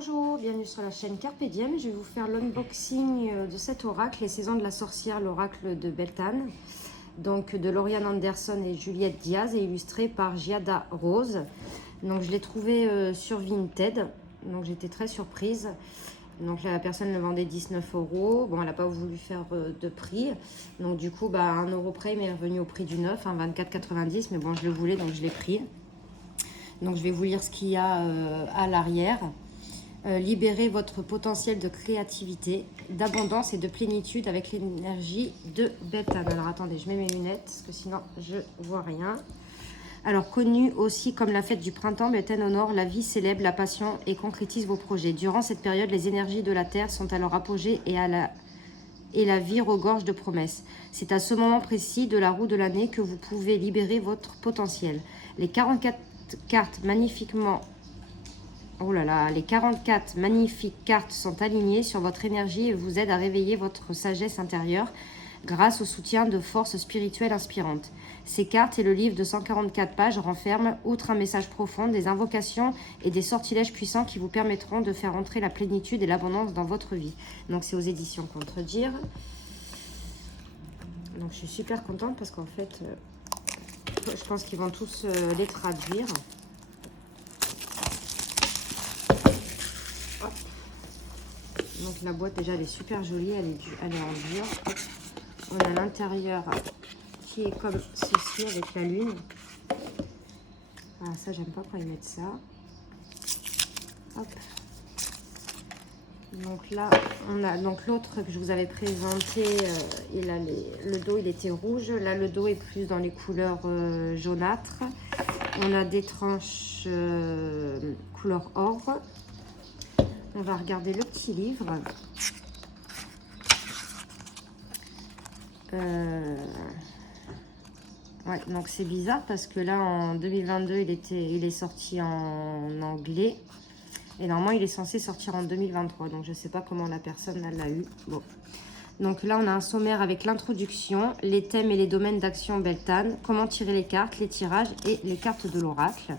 Bonjour, bienvenue sur la chaîne Carpe Diem. Je vais vous faire l'unboxing de cet oracle, les saisons de la sorcière, l'oracle de Beltane, donc de Lauriane Anderson et Juliette Diaz, et illustré par Giada Rose. Donc je l'ai trouvé sur Vinted, donc j'étais très surprise. Donc la personne le vendait 19 €. Bon, elle n'a pas voulu faire de prix. Donc du coup, à 1 € près, il m'est revenu au prix du neuf, 24,90 €. Mais bon, je le voulais, donc je l'ai pris. Donc je vais vous lire ce qu'il y a à l'arrière. Libérez votre potentiel de créativité, d'abondance et de plénitude avec l'énergie de Beltane. Alors attendez, je mets mes lunettes parce que sinon je vois rien. Alors, connu aussi comme la fête du printemps, Beltane honore la vie, célèbre la passion et concrétise vos projets. Durant cette période, les énergies de la Terre sont à leur apogée et la vie regorge de promesses. C'est à ce moment précis de la roue de l'année que vous pouvez libérer votre potentiel. Les 44 cartes magnifiquement... Oh là là, les 44 magnifiques cartes sont alignées sur votre énergie et vous aident à réveiller votre sagesse intérieure grâce au soutien de forces spirituelles inspirantes. Ces cartes et le livre de 144 pages renferment, outre un message profond, des invocations et des sortilèges puissants qui vous permettront de faire entrer la plénitude et l'abondance dans votre vie. Donc c'est aux éditions Contredire. Donc je suis super contente parce qu'en fait, je pense qu'ils vont tous les traduire. Donc la boîte déjà elle est super jolie, elle est en dur. On a l'intérieur qui est comme ceci avec la lune. Ah ça j'aime pas quand ils mettent ça. Hop. Donc là on a donc l'autre que je vous avais présenté, le dos il était rouge. Là le dos est plus dans les couleurs jaunâtres. On a des tranches couleur or. On va regarder le petit livre. Ouais, donc c'est bizarre parce que là en 2022 il est sorti en anglais et normalement il est censé sortir en 2023. Donc je sais pas comment la personne l'a eu. Bon. Donc là on a un sommaire avec l'introduction, les thèmes et les domaines d'action Beltane, comment tirer les cartes, les tirages et les cartes de l'oracle.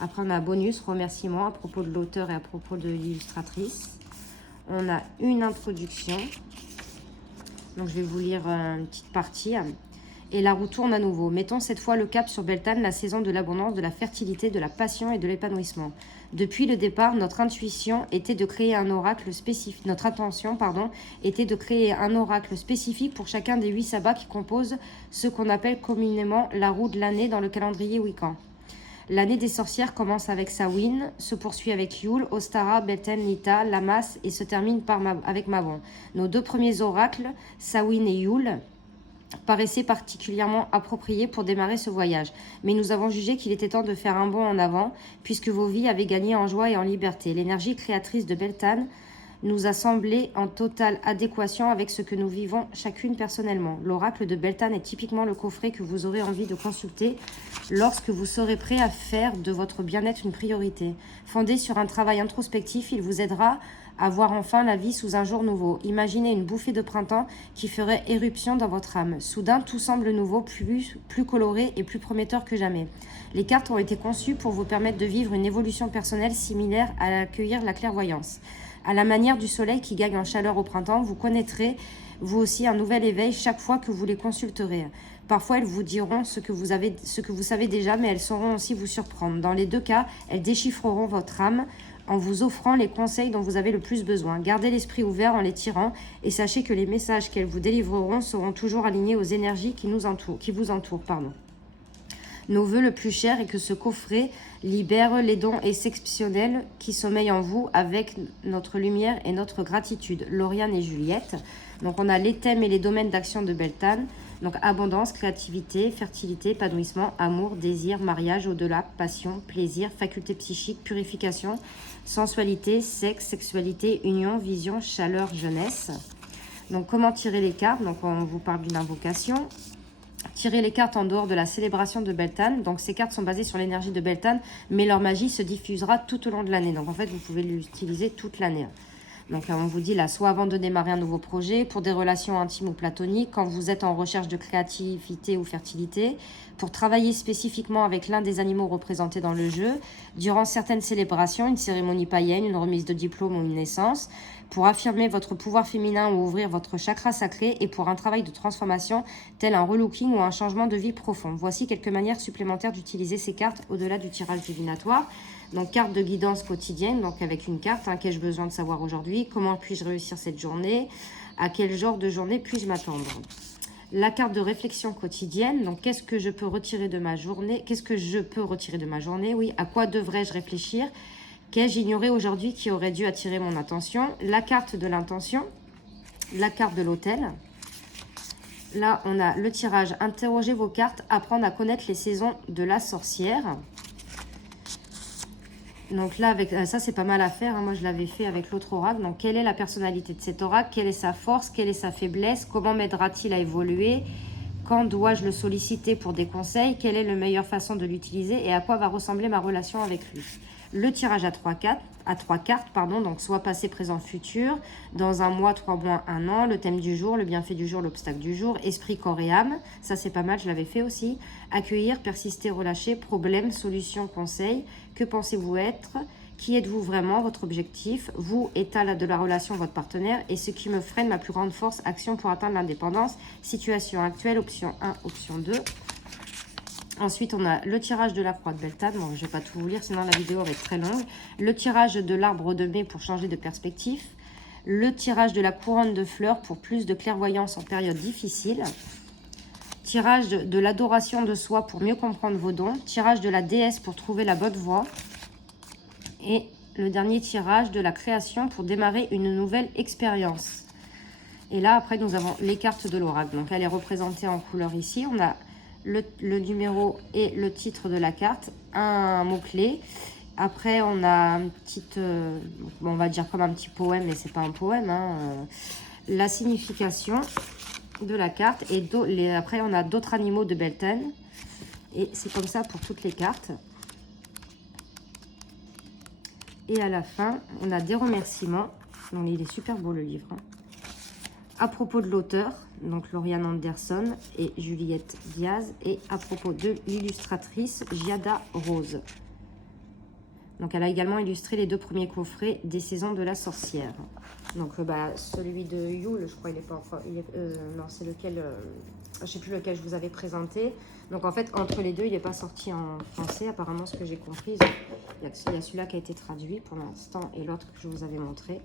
Après, on a un bonus, remerciements à propos de l'auteur et à propos de l'illustratrice. On a une introduction. Donc, je vais vous lire une petite partie. Et la roue tourne à nouveau. Mettons cette fois le cap sur Beltane, la saison de l'abondance, de la fertilité, de la passion et de l'épanouissement. Depuis le départ, notre intuition était de créer un oracle spécifique. Notre intention, était de créer un oracle spécifique pour chacun des 8 sabbats qui composent ce qu'on appelle communément la roue de l'année dans le calendrier Wiccan. L'année des sorcières commence avec Samhain, se poursuit avec Yule, Ostara, Beltane, Nita, Lammas et se termine avec Mabon. Nos 2 premiers oracles, Samhain et Yule, paraissaient particulièrement appropriés pour démarrer ce voyage. Mais nous avons jugé qu'il était temps de faire un bond en avant, puisque vos vies avaient gagné en joie et en liberté. L'énergie créatrice de Beltane nous a semblé en totale adéquation avec ce que nous vivons chacune personnellement. L'oracle de Beltane est typiquement le coffret que vous aurez envie de consulter lorsque vous serez prêt à faire de votre bien-être une priorité. Fondé sur un travail introspectif, il vous aidera à voir enfin la vie sous un jour nouveau. Imaginez une bouffée de printemps qui ferait éruption dans votre âme. Soudain, tout semble nouveau, plus coloré et plus prometteur que jamais. Les cartes ont été conçues pour vous permettre de vivre une évolution personnelle similaire à accueillir la clairvoyance. À la manière du soleil qui gagne en chaleur au printemps, vous connaîtrez vous aussi un nouvel éveil chaque fois que vous les consulterez. Parfois, elles vous diront ce que vous savez déjà, mais elles sauront aussi vous surprendre. Dans les 2 cas, elles déchiffreront votre âme en vous offrant les conseils dont vous avez le plus besoin. Gardez l'esprit ouvert en les tirant et sachez que les messages qu'elles vous délivreront seront toujours alignés aux énergies qui vous entourent. Nos vœux le plus cher est que ce coffret libère les dons exceptionnels qui sommeillent en vous avec notre lumière et notre gratitude. Lauriane et Juliette. Donc on a les thèmes et les domaines d'action de Beltane. Donc abondance, créativité, fertilité, épanouissement, amour, désir, mariage, au-delà, passion, plaisir, faculté psychique, purification, sensualité, sexe, sexualité, union, vision, chaleur, jeunesse. Donc comment tirer les cartes? Donc on vous parle d'une invocation. Tirer les cartes en dehors de la célébration de Beltane. Donc ces cartes sont basées sur l'énergie de Beltane, mais leur magie se diffusera tout au long de l'année. Donc en fait, vous pouvez l'utiliser toute l'année. Donc là, on vous dit là, soit avant de démarrer un nouveau projet, pour des relations intimes ou platoniques, quand vous êtes en recherche de créativité ou fertilité, pour travailler spécifiquement avec l'un des animaux représentés dans le jeu, durant certaines célébrations, une cérémonie païenne, une remise de diplôme ou une naissance, pour affirmer votre pouvoir féminin ou ouvrir votre chakra sacré, et pour un travail de transformation tel un relooking ou un changement de vie profond. Voici quelques manières supplémentaires d'utiliser ces cartes au-delà du tirage divinatoire. Donc, carte de guidance quotidienne, donc avec une carte, hein, qu'ai-je besoin de savoir aujourd'hui, comment puis-je réussir cette journée, à quel genre de journée puis-je m'attendre. La carte de réflexion quotidienne, donc qu'est-ce que je peux retirer de ma journée, oui, à quoi devrais-je réfléchir, qu'ai-je ignoré aujourd'hui qui aurait dû attirer mon attention. La carte de l'intention, la carte de l'autel. Là, on a le tirage, interrogez vos cartes, apprendre à connaître les saisons de la sorcière. Donc là, avec ça, c'est pas mal à faire, hein. Moi, je l'avais fait avec l'autre oracle. Donc, quelle est la personnalité de cet oracle? Quelle est sa force? Quelle est sa faiblesse? Comment m'aidera-t-il à évoluer? Quand dois-je le solliciter pour des conseils? Quelle est la meilleure façon de l'utiliser? Et à quoi va ressembler ma relation avec lui? Le tirage à trois cartes, donc soit passé, présent, futur, dans un mois, 3 mois, 1 an, le thème du jour, le bienfait du jour, l'obstacle du jour, esprit, corps et âme, ça c'est pas mal, je l'avais fait aussi, accueillir, persister, relâcher, problème, solution, conseil, que pensez-vous être, qui êtes-vous vraiment, votre objectif, vous, état de la relation, votre partenaire, et ce qui me freine, ma plus grande force, action pour atteindre l'indépendance, situation actuelle, option 1, option 2. Ensuite, on a le tirage de la croix de Beltane. Bon, je ne vais pas tout vous lire, sinon la vidéo va être très longue. Le tirage de l'arbre de mai pour changer de perspective. Le tirage de la couronne de fleurs pour plus de clairvoyance en période difficile. Tirage de l'adoration de soi pour mieux comprendre vos dons. Tirage de la déesse pour trouver la bonne voie. Et le dernier tirage de la création pour démarrer une nouvelle expérience. Et là, après, nous avons les cartes de l'oracle. Donc, elle est représentée en couleur ici. On a le numéro et le titre de la carte, un mot-clé. Après, on a une petite, on va dire comme un petit poème, mais c'est pas un poème, hein, la signification de la carte. Et après, on a d'autres animaux de Beltane. Et c'est comme ça pour toutes les cartes. Et à la fin, on a des remerciements. Donc, il est super beau le livre, hein. À propos de l'auteur, donc Lauriane Anderson et Juliette Diaz, et à propos de l'illustratrice Giada Rose. Donc elle a également illustré les 2 premiers coffrets des saisons de la sorcière. Donc celui de Yule, je crois, il est pas encore, non, c'est lequel, je sais plus lequel je vous avais présenté. Donc en fait, entre les deux, il n'est pas sorti en français, apparemment, ce que j'ai compris. Il y a celui-là qui a été traduit pour l'instant et l'autre que je vous avais montré.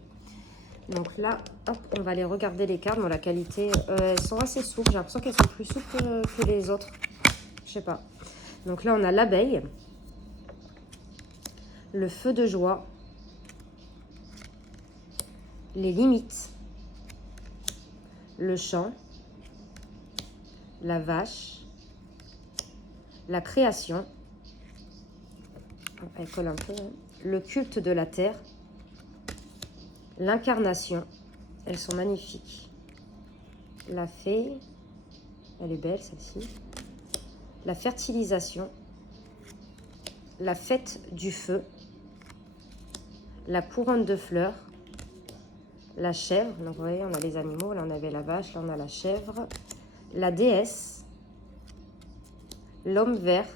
Donc là, hop, on va aller regarder les cartes. Bon, la qualité, elles sont assez souples. J'ai l'impression qu'elles sont plus souples que les autres. Je sais pas. Donc là, on a l'abeille, le feu de joie, les limites, le chant, la vache, la création, elle colle un peu, hein. Le culte de la terre, l'incarnation, elles sont magnifiques. La fée, elle est belle celle-ci. La fertilisation, la fête du feu, la couronne de fleurs, la chèvre. Donc vous voyez, on a les animaux, là on avait la vache, là on a la chèvre, la déesse, l'homme vert,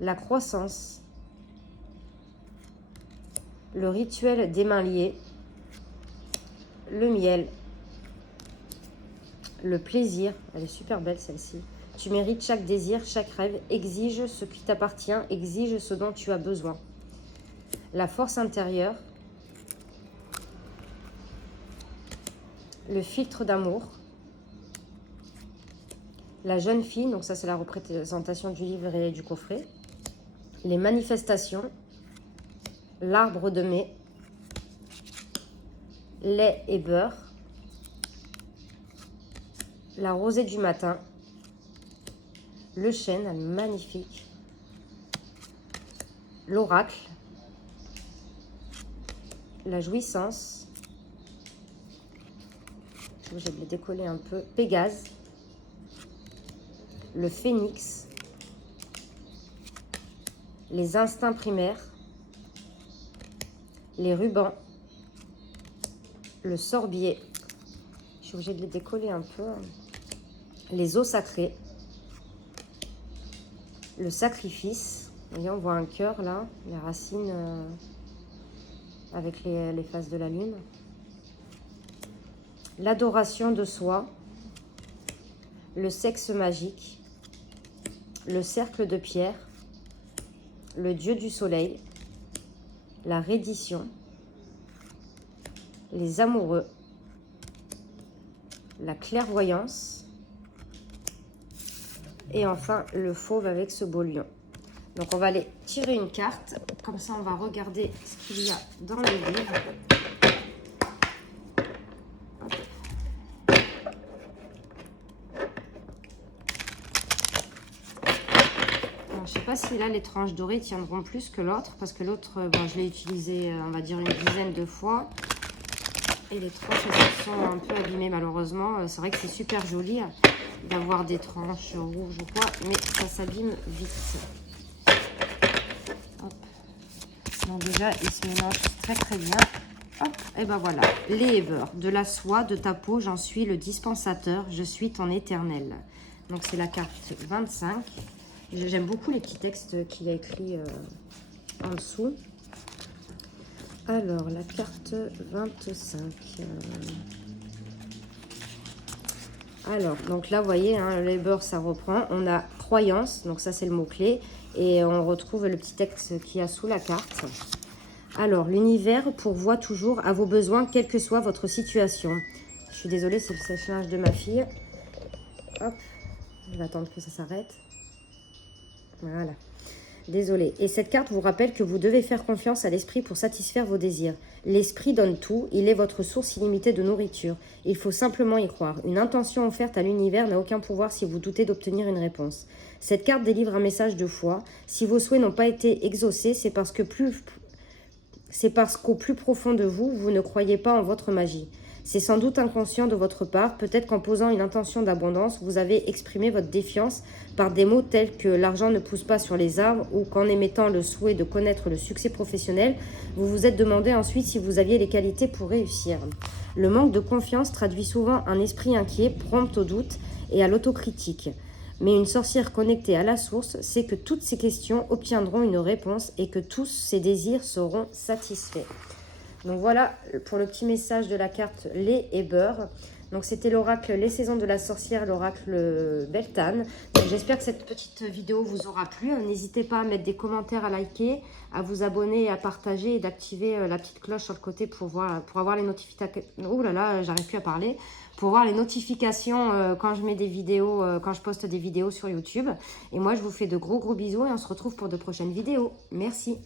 la croissance, le rituel des mains liées, le miel, le plaisir, elle est super belle celle-ci. Tu mérites chaque désir, chaque rêve, exige ce qui t'appartient, exige ce dont tu as besoin. La force intérieure, le filtre d'amour, la jeune fille, donc ça c'est la représentation du livre et du coffret, les manifestations, l'arbre de mai, lait et beurre, la rosée du matin, le chêne, elle est magnifique, l'oracle, la jouissance, je vais le décoller un peu, Pégase, le phénix, les instincts primaires, les rubans, le sorbier. Je suis obligée de les décoller un peu. Les eaux sacrées. Le sacrifice. Vous voyez, on voit un cœur là, les racines avec les faces de la lune. L'adoration de soi. Le sexe magique. Le cercle de pierre. Le dieu du soleil. La reddition. Les amoureux. La clairvoyance. Et enfin, le fauve avec ce beau lion. Donc, on va aller tirer une carte. Comme ça, on va regarder ce qu'il y a dans le livre. Alors, je ne sais pas si là, les tranches dorées tiendront plus que l'autre. Parce que l'autre, bon, je l'ai utilisé, on va dire, une dizaine de fois. Et les tranches, elles sont un peu abîmées, malheureusement. C'est vrai que c'est super joli d'avoir des tranches rouges ou quoi, mais ça s'abîme vite. Hop. Donc déjà, ils se mélangent très très bien. Hop, et ben voilà. Les Eber, de la soie de ta peau, j'en suis le dispensateur, je suis ton éternel. Donc c'est la carte 25. J'aime beaucoup les petits textes qu'il a écrits en dessous. Alors, la carte 25. Alors, donc là, vous voyez, hein, le Eber, ça reprend. On a croyance, donc ça, c'est le mot-clé. Et on retrouve le petit texte qu'il y a sous la carte. Alors, l'univers pourvoit toujours à vos besoins, quelle que soit votre situation. Je suis désolée, c'est le sèche-linge de ma fille. Hop, je vais attendre que ça s'arrête. Voilà. Désolée. Et cette carte vous rappelle que vous devez faire confiance à l'esprit pour satisfaire vos désirs. L'esprit donne tout, il est votre source illimitée de nourriture. Il faut simplement y croire. Une intention offerte à l'univers n'a aucun pouvoir si vous doutez d'obtenir une réponse. Cette carte délivre un message de foi. Si vos souhaits n'ont pas été exaucés, c'est parce qu'au plus profond de vous, vous ne croyez pas en votre magie. C'est sans doute inconscient de votre part, peut-être qu'en posant une intention d'abondance, vous avez exprimé votre défiance par des mots tels que l'argent ne pousse pas sur les arbres ou qu'en émettant le souhait de connaître le succès professionnel, vous vous êtes demandé ensuite si vous aviez les qualités pour réussir. Le manque de confiance traduit souvent un esprit inquiet, prompt au doute et à l'autocritique. Mais une sorcière connectée à la source sait que toutes ces questions obtiendront une réponse et que tous ses désirs seront satisfaits. Donc voilà pour le petit message de la carte lait et beurre. Donc c'était l'oracle Les Saisons de la Sorcière, l'oracle Beltane. J'espère que cette petite vidéo vous aura plu. N'hésitez pas à mettre des commentaires, à liker, à vous abonner, à partager et d'activer la petite cloche sur le côté pour avoir les notifications. Ouh là là, j'arrive plus à parler. Pour voir les notifications quand je mets des vidéos, quand je poste des vidéos sur YouTube. Et moi, je vous fais de gros bisous et on se retrouve pour de prochaines vidéos. Merci.